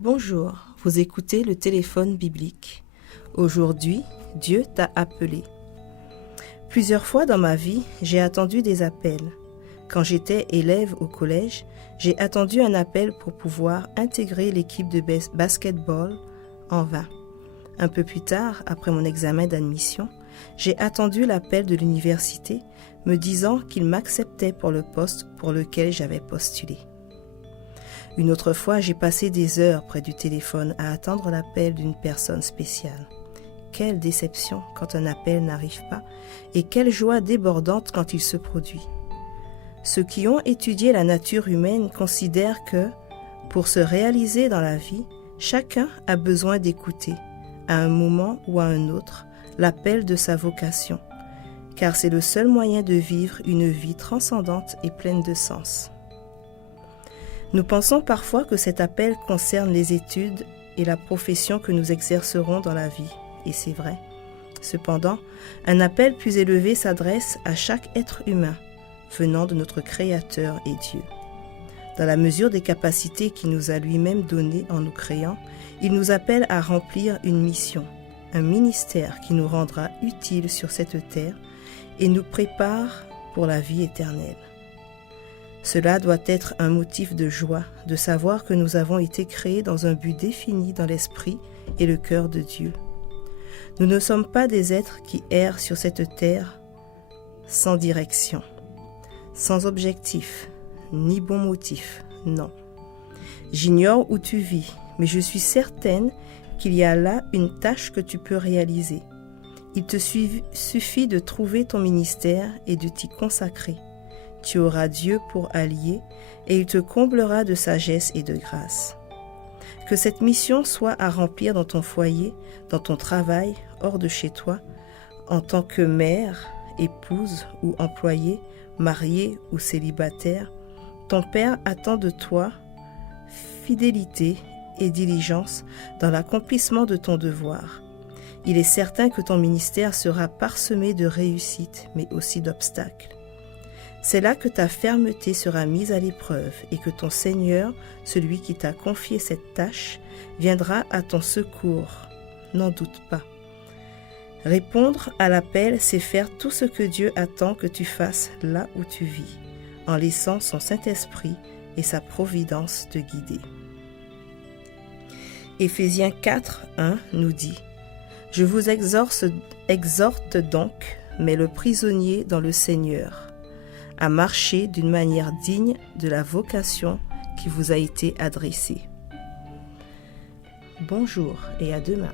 Bonjour, vous écoutez le téléphone biblique. Aujourd'hui, Dieu t'a appelé. Plusieurs fois dans ma vie, j'ai attendu des appels. Quand j'étais élève au collège, j'ai attendu un appel pour pouvoir intégrer l'équipe de basketball en vain. Un peu plus tard, après mon examen d'admission, j'ai attendu l'appel de l'université me disant qu'ils m'acceptaient pour le poste pour lequel j'avais postulé. Une autre fois, j'ai passé des heures près du téléphone à attendre l'appel d'une personne spéciale. Quelle déception quand un appel n'arrive pas et quelle joie débordante quand il se produit. Ceux qui ont étudié la nature humaine considèrent que, pour se réaliser dans la vie, chacun a besoin d'écouter, à un moment ou à un autre, l'appel de sa vocation, car c'est le seul moyen de vivre une vie transcendante et pleine de sens. Nous pensons parfois que cet appel concerne les études et la profession que nous exercerons dans la vie, et c'est vrai. Cependant, un appel plus élevé s'adresse à chaque être humain, venant de notre Créateur et Dieu. Dans la mesure des capacités qu'il nous a lui-même données en nous créant, il nous appelle à remplir une mission, un ministère qui nous rendra utiles sur cette terre et nous prépare pour la vie éternelle. Cela doit être un motif de joie de savoir que nous avons été créés dans un but défini dans l'esprit et le cœur de Dieu. Nous ne sommes pas des êtres qui errent sur cette terre sans direction, sans objectif, ni bon motif, non. J'ignore où tu vis, mais je suis certaine qu'il y a là une tâche que tu peux réaliser. Il te suffit de trouver ton ministère et de t'y consacrer. Tu auras Dieu pour allié et il te comblera de sagesse et de grâce. Que cette mission soit à remplir dans ton foyer, dans ton travail, hors de chez toi, en tant que mère, épouse ou employée, mariée ou célibataire. Ton Père attend de toi fidélité et diligence dans l'accomplissement de ton devoir. Il est certain que ton ministère sera parsemé de réussites, mais aussi d'obstacles. C'est là que ta fermeté sera mise à l'épreuve et que ton Seigneur, celui qui t'a confié cette tâche, viendra à ton secours. N'en doute pas. Répondre à l'appel, c'est faire tout ce que Dieu attend que tu fasses là où tu vis, en laissant son Saint-Esprit et sa providence te guider. Éphésiens 4:1 nous dit « Je vous exhorte donc, mais le prisonnier dans le Seigneur, à marcher d'une manière digne de la vocation qui vous a été adressée. » Bonjour et à demain.